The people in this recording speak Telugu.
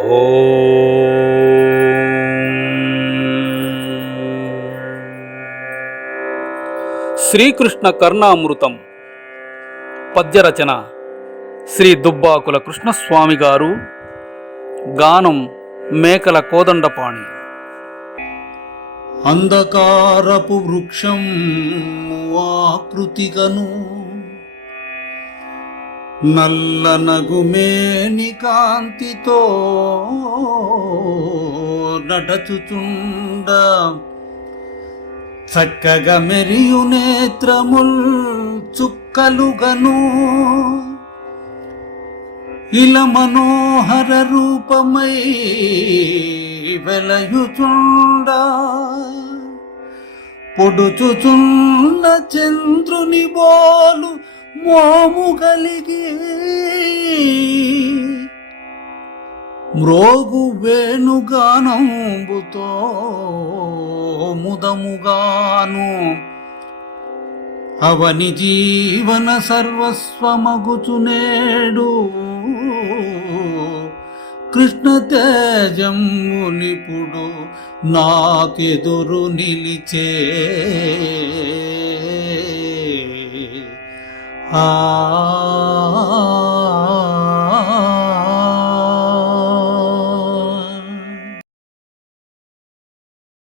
శ్రీకృష్ణ కర్ణామృతం. పద్యరచన శ్రీ దుబ్బాకుల కృష్ణస్వామి గారు. గానం మేకల కోదండపాణి. అంధకారపు వృక్షం ఆకృతిగను నల్లనగుమేని కాంతితో నడచుచుండ చక్కగా మెరియు నేత్రముల్ చుక్కలుగను. ఇల మనోహర రూపమై వెలయుచుండ. పొడుచుచున్న చంద్రుని బోలు మోము కలిగి మ్రోగు వేణుగానంబుతో ముదముగాను. అవని జీవన సర్వస్వమగుచునేడు. కృష్ణ తేజమునిపుడు నాకెదురు నిలిచే Ah.